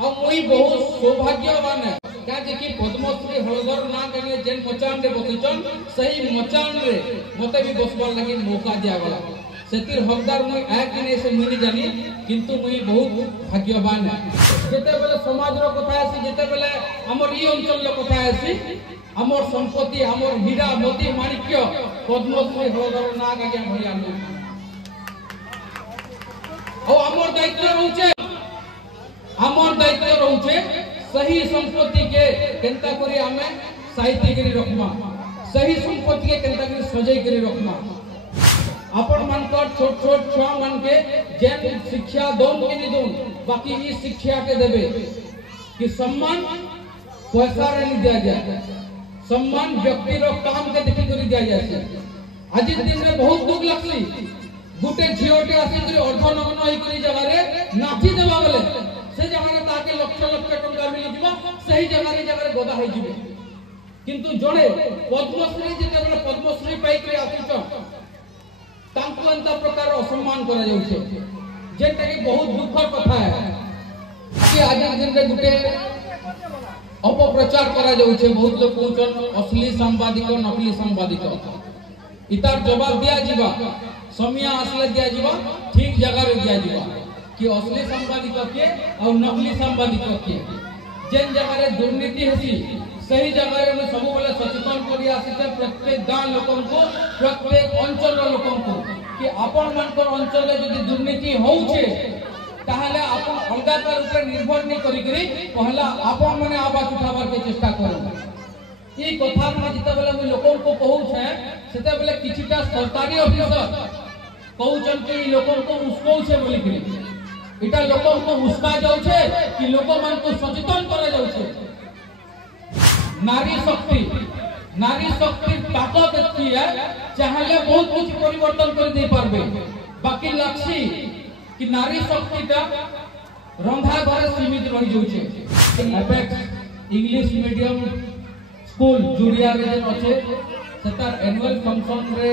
आ मुई बहुत सौभाग्यवान है क्या जे कि पद्मश्री हलधर ना के जेन मचान रे बसिचन सही मचान रे मते भी बसबार लगी मौका दिया गला सेतिर हकदार मुई आ कि नै से मुई जानी किंतु मुई बहुत भाग्यवान है जेते बेले समाज रो कथा आसी जेते बेले हमर ई अंचल रो कथा आसी हमर संपत्ति हमर हीरा मोती माणिक्य पद्मश्री हलधर ना के भलिया लोग ओ हमर दायित्व रहउचे सही संपत्ति के केंता करी हमें साहित्य करी रखमा सही संपत्ति के केंता करी सजै करी रखमा अपन मन कर छोट छोट छुआ मन के जेन शिक्षा दोन के नि दोन बाकी ई शिक्षा के देबे कि सम्मान पैसा रे नि दिया जाए सम्मान व्यक्ति रो काम के देखि करी दिया जाए आज दिन रे बहुत दुख लगसी गुटे झियोटे आसी करी अर्धनग्न होई करी जगह रे नाची देबा बेले से जगह रे ताके लक्ष लक्ष टका मिल जिवो सही जगह रे गोदा होई जिवे किंतु जणे पद्मश्री जेते बेले पद्मश्री पाई करी आसीछ तांको अंता प्रकार असम्मान करा जाउछे जेटा कि बहुत दुखर कथा है कि आज दिन रे गुटे अपप्रचार करा जाउछे बहुत लोग कहउछन असली सांबादिक नकली सांबादिक इतार जवाब दिया जीवा समिया असले दिया जीवा ठीक जगह रे दिया जीवा कि असली सांबादिक के और नकली सांबादिक के जेन जगह रे दुर्नीति हेसी सही जगह रे सब बेले सचेतन करी आसीते प्रत्येक गां लोकन को प्रत्येक अंचल रो लोकन को कि अपन मनकर अंचल रे यदि दुर्नीति होउछे ताहले अपन अलगा कर ऊपर निर्भर नहीं करी करी पहला अपन माने आवाज उठावर के चेष्टा करू ई कथा में जिते बेले हम लोगों को कहू छे सेते बेले किछिटा सरकारी ऑफिसर कहू छन कि लोगों को उसको छे बोली करी इटा लोगों को उस्का जाउ छे कि लोगों मन को सचेतन करा जाउ छे नारी शक्ति ताकत एतकी है चाहले बहुत कुछ परिवर्तन कर दे पारबे बाकी लक्ष्य कि नारी शक्तिटा रंधा घरे सीमित रही जाउ छे एपेक्स इंग्लिश मीडियम स्कूल जुड़िया रे अच्छे सेतार एनुअल फंक्शन रे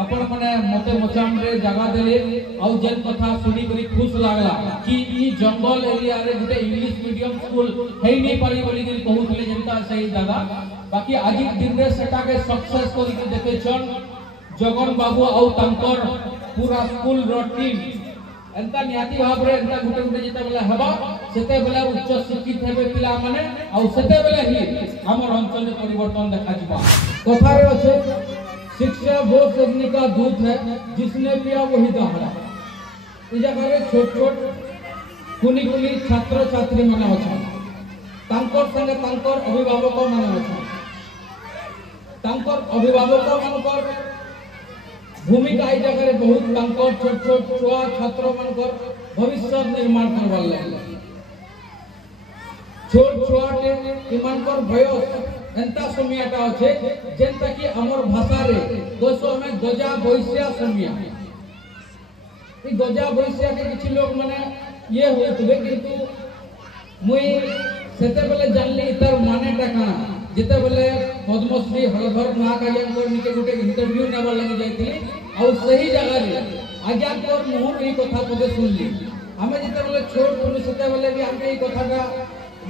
अपन माने मते मचान रे जगह देले आ जेन कथा सुनी करी खुश लागला कि ई जंगल एरिया रे गुटे इंग्लिश मीडियम स्कूल हेई नै पारी बोली करी कहउतले जनता सही जगह बाकी आज दिन रे सेटा के सक्सेस करी के देखे छन जगन बाबू आ तंकर पूरा स्कूल रो टीम एंता नियाती भाव रे एंता गुटे गुटे जेते बेले हबा सेते बेले उच्च शिक्षित हेबे पिला माने आ सेते बेले ही हमर अंचल में परिवर्तन देखा जिबा कथा रे अछि शिक्षा वो अग्नि का दूत है जिसने पिया वही दहाड़ा ई जगह रे छोट छोट कुनी कुनी छात्र छात्री माने अछि तांकर संगे तांकर अभिभावक माने अछि तांकर अभिभावक मानकर भूमिका ई जगह रे बहुत तांकर छोट छोट छुआ छात्र मानकर भविष्य निर्माण करवा लागले छोट छुआ के इमानकर बयस एंता समियाटा अछि जेंता कि हमर भाषा रे दोसो में गजा बैसिया समिया ई गजा बैसिया के किछि लोग माने ये होतबे किंतु मुई सेते बेले जानली इतर माने टा काना जेते बेले पद्मश्री हलधर नागायन को निके गुटे इंटरव्यू नेबा लगी जाईतिली और सही जगह रे आज्ञा कर मुहर ई कथा पदे सुनली हमें जेते बेले छोट पुलिस सेते बेले भी हमके ई कथा का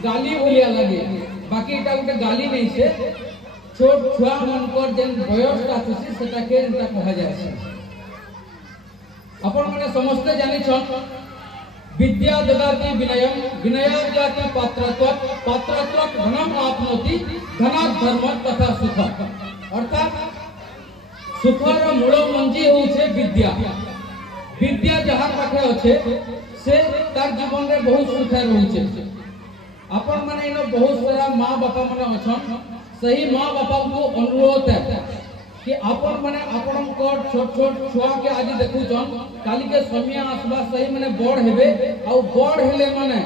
गाली बोलिया लगे बाकी इटा गुटे गाली नहीं से छोट छुआ मनकर जेन बयसटा खुशी सेटा के एंता कहा जाय छै अपन माने समस्त जानि छन विद्या ददाति विनयम विनया ददाति पात्रत्व धनम आपनोति धनात् धर्म तथा सुख अर्थात सुखर मूल मंजी हो छे विद्या जहां पाखे अच्छे से तार जीवन रे बहुत सुख रहू छे अपन माने इनो बहुत सारा मां बापा माने अछन सही मां बापा को अनुरोध है कि अपन माने आपन को छोट छोट छुआ के आज देखु जन काली के समिया आसबा सही माने बड़ हेबे आ बड़ हेले माने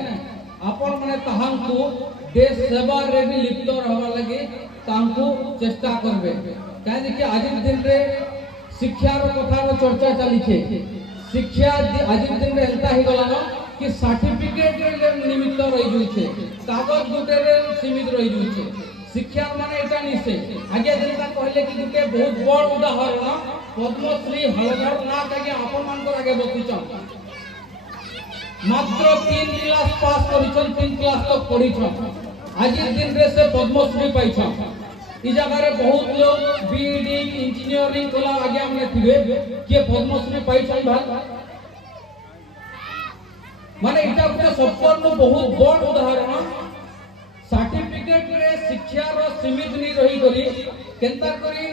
अपन माने तहां को देश सेवा रे भी लिप्त रहबा लगी तांको चेष्टा करबे काहे कि आज दिन रे शिक्षा रो कथा रो चर्चा चली छे शिक्षा आज दिन रे एंता ही गला न कि सर्टिफिकेट रे निमित्त रही जुई छे कागज गुटे रे सीमित रही जुई छे शिक्षा माने एटा निसे आगे जनता कहले कि गुटे बहुत बड़ उदाहरण पद्मश्री हलधर नाथ आगे अपन मान को आगे बतिचन मात्र 3 क्लास पास करिछन 3 क्लास तक पढ़िछन आज दिन रे से पद्मश्री पाइछन ई जगह रे बहुत लोग बीईडी इंजीनियरिंग कोला आगे हमने थिबे के पद्मश्री पाइछन भाई माने इटा गुटे संपूर्ण बहुत बड़ उदाहरण सर्टिफिकेट रे शिक्षा रो सीमित नहीं रही करी केनता करी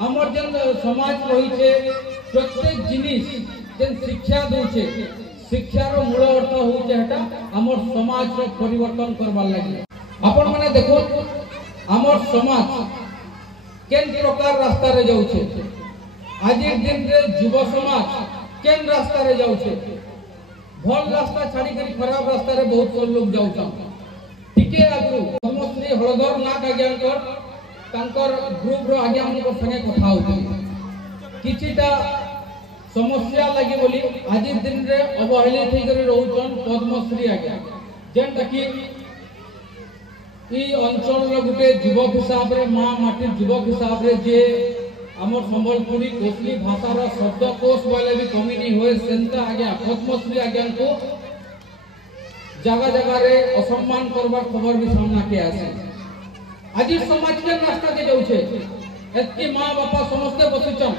हमर जन समाज रही छे प्रत्येक जिनिस जन शिक्षा दोछे शिक्षा रो मूल अर्थ होचे हटा हमर समाज रो परिवर्तन करबा लागि आपण माने देखो हमर समाज केन प्रकार रास्ता रे जाउछे आज दिन रे युवा समाज केन रास्ता रे जाउछे भल रास्ता छाड़ी करी खराब रास्ता रे बहुत लोग जाउछन टिके आगु पद्मश्री हळधर नाग आज्ञाकर तांकर ग्रुप रो आज्ञा हमको संगे कथा होती किछिटा समस्या लागि बोली आज दिन रे अवहेलित થઈ કરી रहउछन पद्मश्री आज्ञा जेंटा कि ई अंचल रो गुटे युवक हिसाब रे मां माटी युवक हिसाब रे जे हमर संबलपुरी कोसली भाषा रो शब्दकोश वाले भी कमी नहीं होए सेंता आज्ञा पद्मश्री आज्ञा को जगह जगह रे असम्मान करबार खबर भी सामना के आसे आज समाज के रास्ता के जाउछे एतकी मां बापा समस्त बसिचन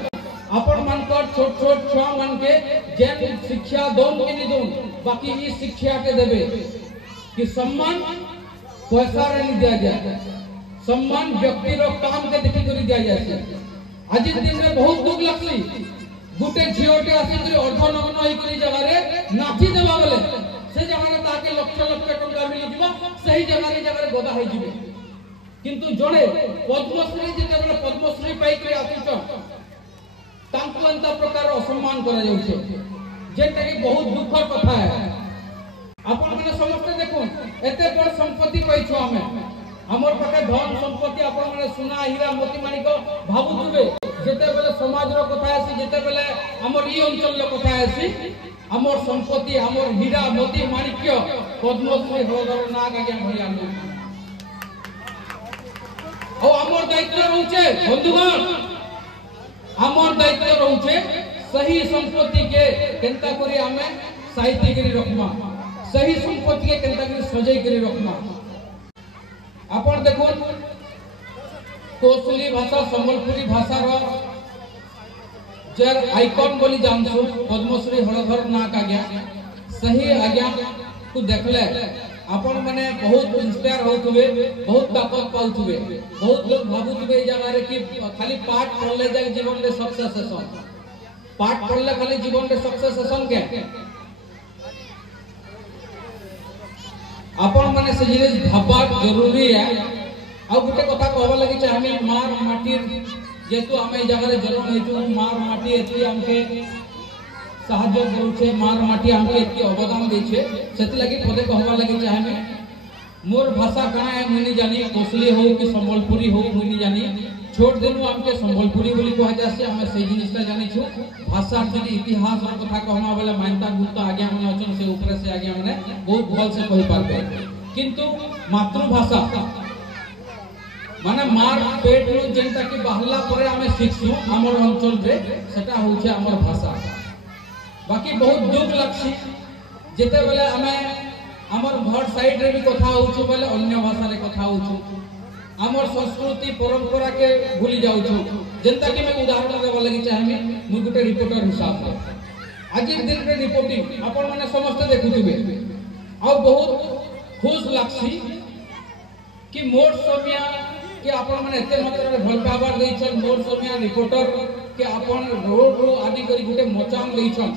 आपण मानकर छोट छोट छुआ मान के जेन शिक्षा दोन के नहीं दोन बाकी ई शिक्षा के देबे कि सम्मान पैसा रे नहीं दिया जाए सम्मान व्यक्ति रो काम के देखि करी दिया जाए आज दिन रे बहुत दुख लागसी गुटे झियोटे आसी करी अर्धनग्न होई करी जगह रे नाची देबा बेले से जगह रे ताके लक्ष लक्ष टका मिली जिबा सही जगह रे गोदा होई जिबे किंतु जणे पद्मश्री जेते बेले पद्मश्री पाई करी आसीछन तांको अंत प्रकार असम्मान करा जाउछे जेटा कि बहुत दुखर कथा है आपण माने समस्त देखो एते बड़ संपत्ति पाइछो हमें हमर पाखे धन संपत्ति आपण माने सोना हीरा मोती माणिक भाबुतबे जेते बेले समाज रो कथा आसी जेते बेले हमर ई अंचल रो कथा आसी हमर संपत्ति हमर हीरा मोती माणिक्य पद्मश्री हळधर नाग आज्ञा भलिया लोग ओ हमर दायित्व रहउछे बंधुगण हमर दायित्व रहउछे सही संपत्ति के केनता करी हमें साहित्य करी रखमा सही संपत्ति के केनता करी सजै करी रखमा आपण देखो कोसली भाषा संबलपुरी भाषा रो जर आइकन बोली जानसु पद्मश्री हळधर नाग आज्ञा सही आज्ञा को देखले आपण माने बहुत इंस्पायर होतबे बहुत ताकत पाउतबे बहुत लोग भाबुतबे ए जगह रे कि खाली पाठ पढ़ले जाय जीवन रे सक्सेस हेसन पाठ पढ़ले खाली जीवन रे सक्सेस हेसन के आपण माने से जिनिस भाबा जरूरी है आ गुटे कथा कहबा लागि चाहे मार माटी जेतु हमें जगह रे जन्म हेतु मार माटी एति हमके साहाଯ୍य करूछे मार माटी हमके एति अवदान दैछे सेति लागि पदे कहबा लागि चाहे मोर भाषा काना है मुनी जानी कोसली हो कि संबलपुरी हो मुनी जानी छोट दिनु हमके संबलपुरी बोली कहा जासे हम से जिनिसटा जानि छु भाषा जदि इतिहास रो कथा कहमा बेले मानता गुप्ता आज्ञा माने अछन से ऊपर से आज्ञा माने बहुत भल से कहि पारबे किंतु मातृभाषा माने मार पेट रो जेंटा कि बाहला परे हमें शिखसु हमर अंचल रे सेटा होछे हमर भाषा बाकी बहुत दुख लागसी जेते बेले हमें हमर घर साइड रे भी कथा होछु बेले अन्य भाषा रे कथा होछु हमर संस्कृति परंपरा के भूली जाउछु जेंता कि मैं उदाहरण देबा लागि चाहमी मु गुटे रिपोर्टर हिसाब से आज दिन रे रिपोर्टिंग आपण माने समस्त देखुथिबे आ बहुत खुश लागसी कि मोर सोमिया कि आपण माने एते मात्रा रे भल पावर दैछन मोर सोमिया रिपोर्टर के आपण रोड रो आदि करी गुटे मचान दैछन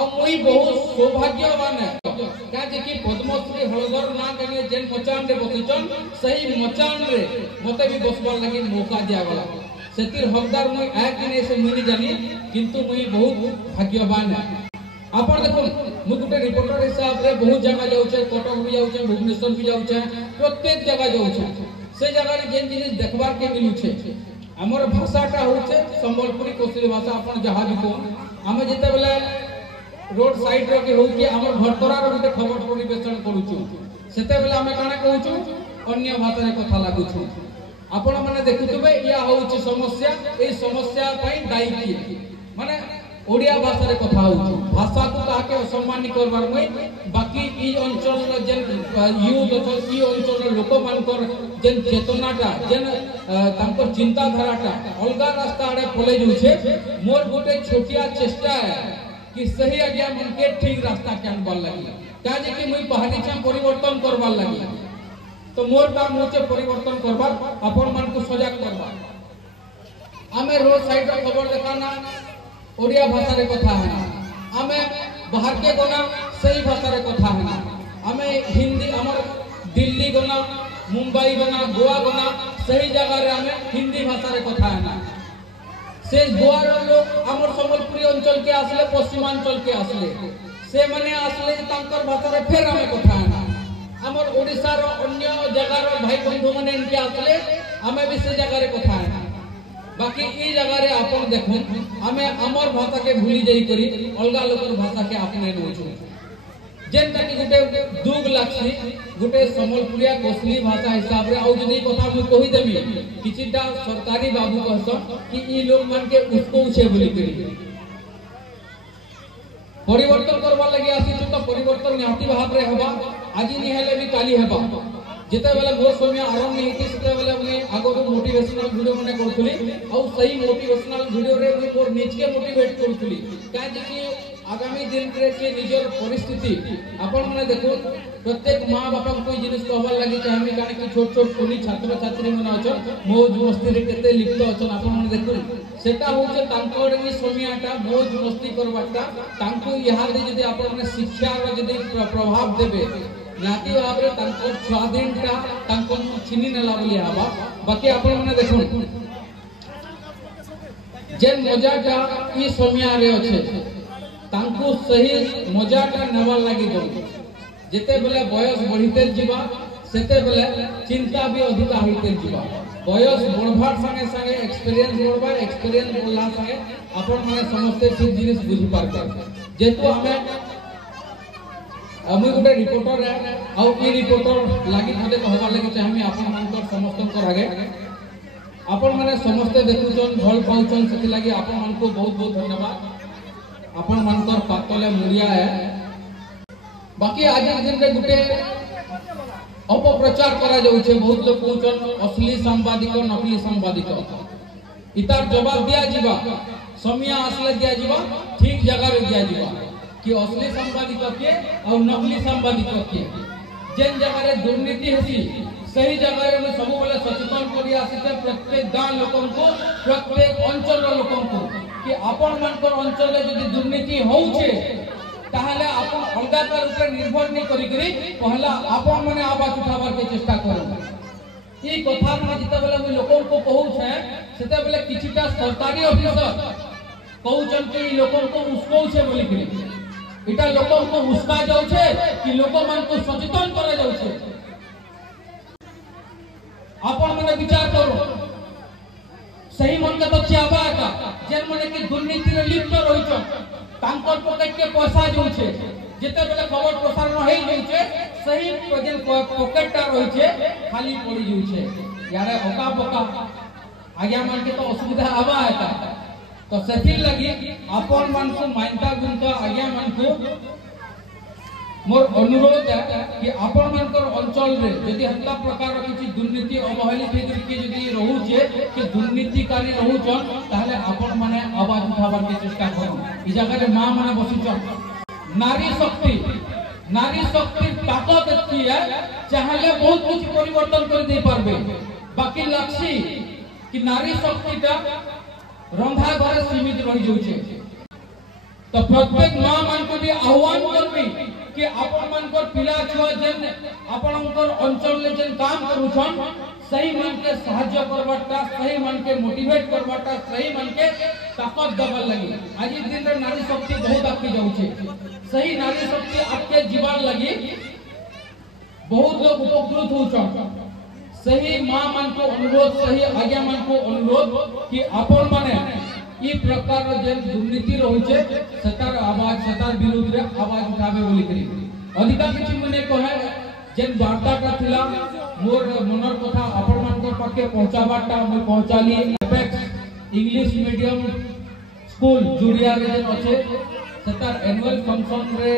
आ मोई बहुत सौभाग्यवान है क्या जे कि पद्मश्री हळधर नाग आज्ञा जेन मचान रे बसिछन सही मचान रे मते भी बसबार लागि मौका दिया गला सेतिर हकदार मुई आ कि नै से मुई जानी किंतु मुई बहुत भाग्यवान है आपण देखो मु गुटे रिपोर्टर हिसाब रे बहुत जगह जाउछे कटक भी जाउछे भुवनेश्वर भी जाउछे प्रत्येक जगह जाउछे से जगह रे जेन जिनिस देखबार के मिलुछे हमर भाषाटा होछे संबलपुरी कोसली भाषा आपण जहा भी को हम जेते बेले रोड साइड रो के हो कि हमर घरतरा रो गुटे खबर परिवेषण करूछु सेते बेले हमें काना कहूछु अन्य भाषा रे कथा लागुछु आपण माने देखुतबे या होउछि समस्या ए समस्या पई दायी किए माने ओडिया भाषा रे कथा होछु भाषा को काके असम्मान करबार मुई बाकी ई अंचल जेन यूथ अछन ई अंचल लोक मानकर जेन चेतनाटा जेन तांकर चिंता धाराटा अलगा रास्ता आड़े पले जाउछे मोर गोटे छोटिया चेष्टा है कि सही आज्ञा मन के ठीक रास्ता के आनबार लागि काजे कि मुई पहाड़ी छा परिवर्तन करबार लागि तो मोर काम होचे परिवर्तन करबार अपन मन को सजग करबार आमे रोड साइड रो खबर देखाना ओडिया भाषा रे कथा है आमे बाहर के गना सही भाषा रे कथा है आमे हिंदी हमर दिल्ली गना मुंबई गना गोवा गना सही जगह रे आमे हिंदी भाषा रे कथा है से गोवा रो लोग हमर संबलपुरी अंचल के आसले पश्चिमांचल के आसले से माने आसले तांकर भाषा रे फेर आमे कथा है हमर ओडिसा रो अन्य जगह रो भाई बंधु माने इनके आसले आमे भी से जगह रे कथा है बाकी ई जगह रे आपण देखो हमें हमर भाषा के भूली जाई करी अलगा लोकर भाषा के आपने नोचो जेनटा कि गुटे दुग लाक्षी गुटे समलपुरिया कोसली भाषा हिसाब रे औ जदी कथा मु कहि देबी किछिटा सरकारी बाबू कहसन कि ई लोग मन के उसको छे बोली करी परिवर्तन करबा लागि आसी तो परिवर्तन निहाती भाव रे हबा आज नि हेले भी काली हबा जेते बेला मोर समय आरंभ नहीं थी सेते बेला मैं आगो मोटिवेशनल वीडियो मने करथली और सही मोटिवेशनल वीडियो रे मैं मोर निज के मोटिवेट करथली काहे कि आगामी दिन रे के निजर परिस्थिति आपण माने देखो प्रत्येक मां बापा कोई जिनिस कहबार लागि चाहे काने कि छोट छोट कोनी छात्र छात्री मन अछन मौज मस्ती रे केते लिप्त अछन आपण माने देखो सेटा होचे तांकर नि समयटा मौज मस्ती करबाटा तांको इहा दे जदी आपण माने शिक्षा रो जदी प्रभाव देबे नाती भाव रे तांको स्वाधीनता तांको छिनी नला बोली आबा बाकी आपण माने देखो जेन मजाटा ई समया रे अछि तांको सही मजाटा नवा लागि दो जेते बेले बयस बढ़िते जीवा सेते बेले चिंता भी अधिका होते जीवा बयस बढ़बार संगे संगे एक्सपीरियंस बढ़बा एक्सपीरियंस बोला संगे आपण माने समझते ठीक जिनिस बुझी पारबे जेतो हमें गोटे रिपोर्टर है और ई रिपोर्टर लागि मते कहबा लागि चाहमी आपण मानकर समस्त आगे आपण माने समस्त देखुचन भल पाउचन सेति लागि आपण मान को बहुत बहुत धन्यवाद आपण मानकर पातले मुड़िया है बाकी आज दिन रे गुटे अपप्रचार करा जाउछे बहुत लोग कहउचन असली सांबादिक नकली सांबादिक इतार जवाब दिया जीवा समय आसले दिया जीवा ठीक जगह रे दिया जीवा कि असली सांबादिक के और नकली सांबादिक के जेन जगह रे दुर्नीति हेसी सही जगह रे सब बेले सचेतन करी आसीते प्रत्येक गां लोकन को प्रत्येक अंचल रो लोकन को कि आपण मानकर अंचल रे जदी दुर्नीति होउछे ताहले आपण अलगा का ऊपर निर्भर नहीं करी करी पहला आपण माने आवाज उठाबार के चेष्टा करू ई कथा माने जिते बेले हम लोकन को कहू छे सेते बेले किछिटा सरकारी ऑफिसर कहउचन कि लोकन को उसको छे बोली करी इटा लोकन को उस्का जाउ छे कि लोक मान को सचेतन करा जाउ छे आपण माने विचार करो सही मन के तो चाबा का जेन माने कि दुर्नीति रे लिप्त रहि छ तांकर पॉकेट के पैसा जाउ छे जेते बेले खबर प्रसारण होई जाउ छे सही जेन पॉकेट टा रहि छे खाली पड़ी जाउ छे यारे ओका बोका आज्ञा मान के तो असुविधा आबा है तो सेथिर लगी आपण मान को मानता गुनता आज्ञा मान को मोर अनुरोध है कि आपण मानकर अंचल रे यदि हत्ता प्रकार किछि दुर्नीति अवहेलित हेतिर के यदि रहू छे कि दुर्नीतिकारी रहू छन ताहले आपण माने आवाज उठाबार के चेष्टा करू ई जगह रे मां माने बसि छन नारी शक्ति ताकत एती है चाहले बहुत कुछ परिवर्तन कर दे पारबे बाकी लाक्षी कि नारी शक्तिटा रंधा घरे सीमित रही जाउछे तो प्रत्येक मां मान को भी आह्वान करबी कि आपण मानकर पिला छुआ जेन आपनकर अंचल ले जेन काम करूछन सही मन के सहायता करबाटा सही मन के मोटिवेट करबाटा सही मन के ताकत दबल लगी आज दिन रे नारी शक्ति बहुत आके जाउछे सही नारी शक्ति आपके जीवन लगी बहुत लोग उपकृत होछन सही मां मान को अनुरोध सही आज्ञा मान को अनुरोध कि आपण माने ई प्रकार जेन दुर्नीति रहुचे सतार आवाज सतार विरोध रे आवाज उठाबे बोली करी अधिका किछि मने कहे जेन वार्ता का थिला मोर मनर कथा आपण मान को पाके पहुंचाबाटा मैं पहुंचाली एपेक्स इंग्लिश मीडियम स्कूल जुड़िया रे जेन अच्छे सेतार एनुअल फंक्शन रे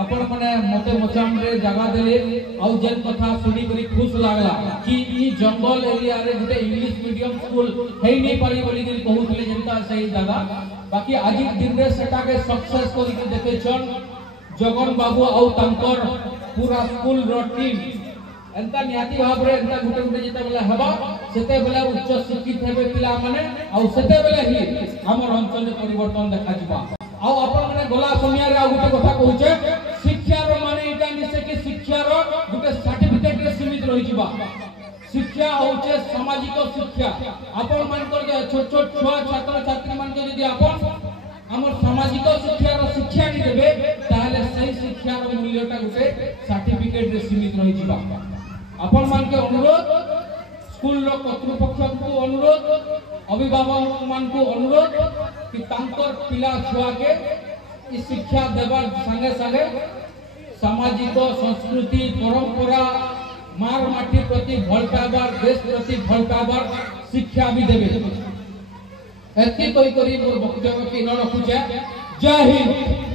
आपण माने मते मचान रे जगह देले आउ जेन कथा सुनी करी खुश लागला कि ई जंगल एरिया रे गुटे इंग्लिश मीडियम स्कूल हेई नै पारी बोली करी कहउतले जेंता सही जगह बाकी आज दिन रे सेटा के सक्सेस करी के देखे छन जगन बाबू आउ तांकर पूरा स्कूल रो टीम एंता नियाती भाव रे एंता गुटे गुटे जेता बेला हबा सेते बेला उच्च शिक्षित हेबे पिला माने आउ सेते बेला ही हमर अंचल रे परिवर्तन देखा जिबा आउ अपन माने गला समय रे आ गुटे कथा कहूचे शिक्षा रो माने इटा निसे कि शिक्षा रो गुटे सर्टिफिकेट रे सीमित रहि जिबा शिक्षा होचे सामाजिक शिक्षा अपन मान कर छोट छोट छुआ छात्र छात्री मान के यदि अपन हमर सामाजिक शिक्षा रो शिक्षा नि देबे ताले सही शिक्षा रो मूल्यटा गुटे सर्टिफिकेट रे सीमित रहि जिबा अपन मान के अनुरोध स्कूल रो कर्तृपक्ष को अनुरोध अभिभावक मान को अनुरोध कि तांकर पिला छुआ के ई शिक्षा देबार संगे संगे सामाजिक संस्कृति परंपरा मार माटी प्रति भल पाइबार देश प्रति भल पाइबार शिक्षा भी देबे एति कोई करी मोर वक्तव्य के न रखुचे जय हिंद।